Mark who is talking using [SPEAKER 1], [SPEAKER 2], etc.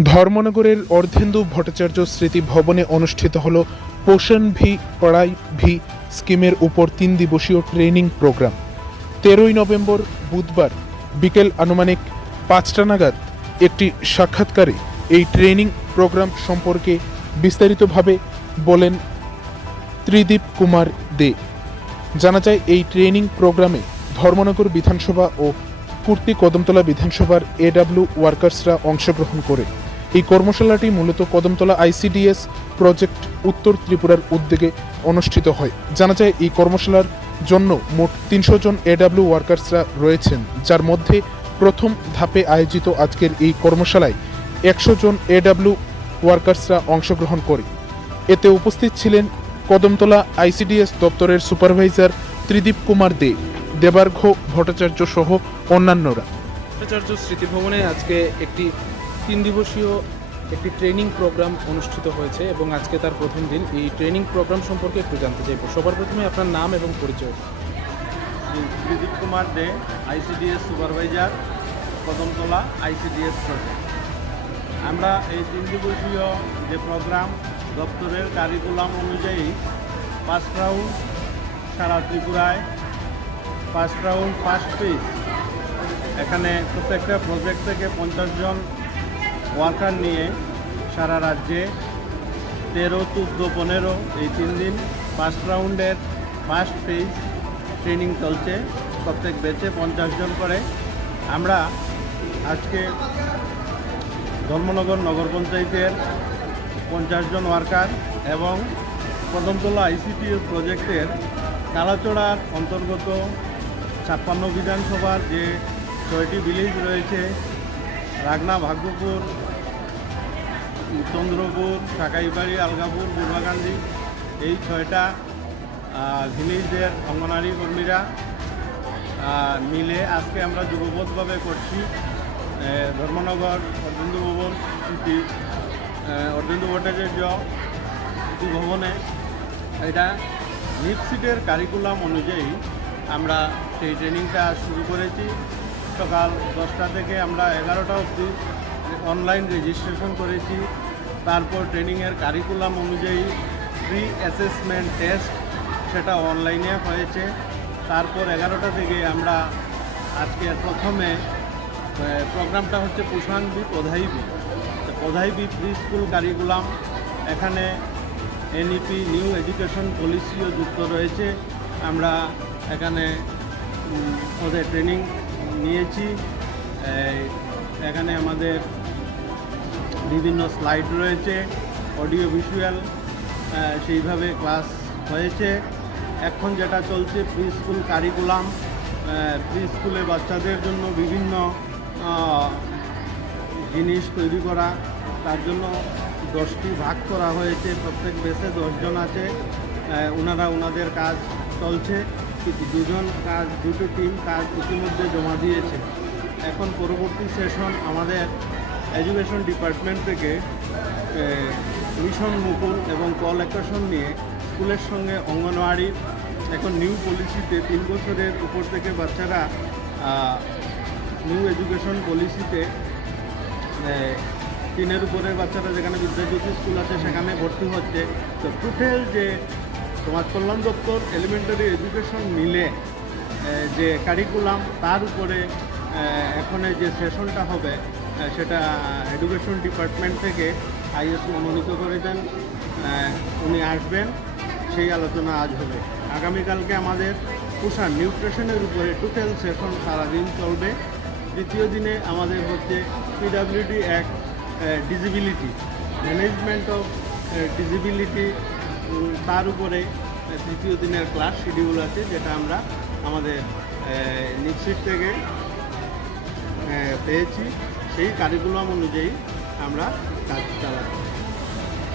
[SPEAKER 1] ধর্মনগরের অর্ধেন্দু ভট্টাচার্য স্মৃতি ভবনে অনুষ্ঠিত হল পোষণ ভি পড়াই ভি স্কিমের উপর তিন দিবসীয় ট্রেনিং প্রোগ্রাম। তেরোই নভেম্বর বুধবার বিকেল আনুমানিক পাঁচটা নাগাদ একটি সাক্ষাৎকারে এই ট্রেনিং প্রোগ্রাম সম্পর্কে বিস্তারিতভাবে বলেন ত্রিদীপ কুমার দে। জানা যায়, এই ট্রেনিং প্রোগ্রামে ধর্মনগর বিধানসভা ও কুর্তি কদমতলা বিধানসভার এডাব্লিউ ওয়ার্কার্সরা অংশগ্রহণ করে। এই কর্মশালাটি মূলত কদমতলা আইসিডিএস প্রজেক্ট উত্তর ত্রিপুরার উদ্যোগে অনুষ্ঠিত হয়। জানা যায়, এই কর্মশালার জন্য মোট তিনশো জন এডাব্লিউ ওয়ার্কার্সরা রয়েছেন, যার মধ্যে প্রথম ধাপে আয়োজিত আজকের এই কর্মশালায় একশো জন এডাব্লিউ ওয়ার্কার্সরা অংশগ্রহণ করে। এতে উপস্থিত ছিলেন কদমতলা আইসিডিএস দপ্তরের সুপারভাইজার ত্রিদীপ কুমার দে, দেবার্ঘ ভট্টাচার্য সহ অন্যান্যরা।
[SPEAKER 2] ভট্টাচার্য স্মৃতি ভবনে আজকে একটি তিন দিবসীয় একটি ট্রেনিং প্রোগ্রাম অনুষ্ঠিত হয়েছে এবং আজকে তার প্রথম দিন। এই ট্রেনিং প্রোগ্রাম সম্পর্কে একটু জানতে চাইব। সবার প্রথমে আপনার নাম এবং পরিচয়।
[SPEAKER 3] Tridip Kumar De ICDS supervisor, Kadamtala ICDS আমরা এই তিন দিবসীয় যে প্রোগ্রাম দপ্তরের কারিকুলাম অনুযায়ী ফার্স্ট রাউন্ড সারা ত্রিপুরায় ফার্স্ট রাউন্ড ফার্স্ট পেজ এখানে প্রত্যেকটা প্রজেক্ট থেকে পঞ্চাশ জন ওয়ার্কার নিয়ে সারা রাজ্যে তেরো চোদ্দ পনেরো এই তিন দিন ফার্স্ট রাউন্ডের ফার্স্ট ফেজ ট্রেনিং চলছে। প্রত্যেক ব্যাচে পঞ্চাশ জন করে। আমরা আজকে ধর্মনগর নগর পঞ্চায়েতের পঞ্চাশ জন ওয়ার্কার এবং কদমতলা আইসিটিএস প্রজেক্টের কালাচড়ার অন্তর্গত ছাপ্পান্ন বিধানসভার যে ছয়টি ভিলেজ রয়েছে রাগনা ভাগ্যপুর চন্দ্রপুর সাকাইবাড়ি আলগাপুর বুড়বাগান্ধী এই ছয়টা ভিলেজের অঙ্গনারী কর্মীরা মিলে আজকে আমরা যুগপথভাবে করছি ধর্মনগর অর্ধেন্দু ভবন স্মৃতি আহ, অর্ধেন্দু ভট্টাচার্য স্মৃতি ভবনে। এটা নিপসিটের কারিকুলাম অনুযায়ী আমরা সেই ট্রেনিংটা শুরু করেছি। সকাল দশটা থেকে আমরা এগারোটা অবধি অনলাইন রেজিস্ট্রেশন করেছি। তারপর ট্রেনিংয়ের কারিকুলাম অনুযায়ী প্রি অ্যাসেসমেন্ট টেস্ট সেটা অনলাইনে হয়েছে। তারপর এগারোটা থেকে আমরা আজকে প্রথমে প্রোগ্রামটা হচ্ছে প্রশান্তবি পধাইবি পধাইবি প্রি স্কুল কারিকুলাম এখানে এনইপি নিউ এডুকেশন পলিসিও যুক্ত রয়েছে। আমরা এখানে ওদের ট্রেনিং নিয়েছি। এখানে আমাদের বিভিন্ন স্লাইড রয়েছে, অডিও ভিজুয়াল সেইভাবে ক্লাস হয়েছে। এখন যেটা চলছে প্রি স্কুল কারিকুলাম প্রি স্কুলে বাচ্চাদের জন্য বিভিন্ন জিনিস তৈরি করা। তার জন্য দশটি ভাগ করা হয়েছে, প্রত্যেক বেসে দশজন আছে। ওনারা ওনাদের কাজ চলছে। দুজন কাজ, দুটো টিম কাজ ইতিমধ্যে জমা দিয়েছে। এখন পরবর্তী সেশন আমাদের এডুকেশন ডিপার্টমেন্ট থেকে মিশন মুকুল এবং কল অ্যাকশন নিয়ে স্কুলের সঙ্গে অঙ্গনওয়াড়ি, এখন নিউ পলিসিতে তিন বছরের উপর থেকে বাচ্চারা নিউ এডুকেশন পলিসিতে তিনের উপরে বাচ্চারা যেখানে বিদ্যাজ্যোতি স্কুল আছে সেখানে ভর্তি হচ্ছে। তো টোটাল যে সমাজ কল্যাণ দপ্তর এলিমেন্টারি এডুকেশন মিলে যে কারিকুলাম তার উপরে এখন যে সেশনটা হবে সেটা এডুকেশন ডিপার্টমেন্ট থেকে আইএস মনোনীত করেছেন উনি আসবেন, সেই আলোচনা আজ হবে। আগামীকালকে আমাদের পোষণ নিউট্রিশনের উপরে টোটাল সেশন সারাদিন চলবে। দ্বিতীয় দিনে আমাদের হচ্ছে PWD act disability management of disability তার উপরে তৃতীয় দিনের ক্লাস শিডিউল আছে, যেটা আমরা আমাদের নিশ্চিত থেকে পেয়েছি। সেই কারিকুলাম অনুযায়ী আমরা কাজ চালাচ্ছি।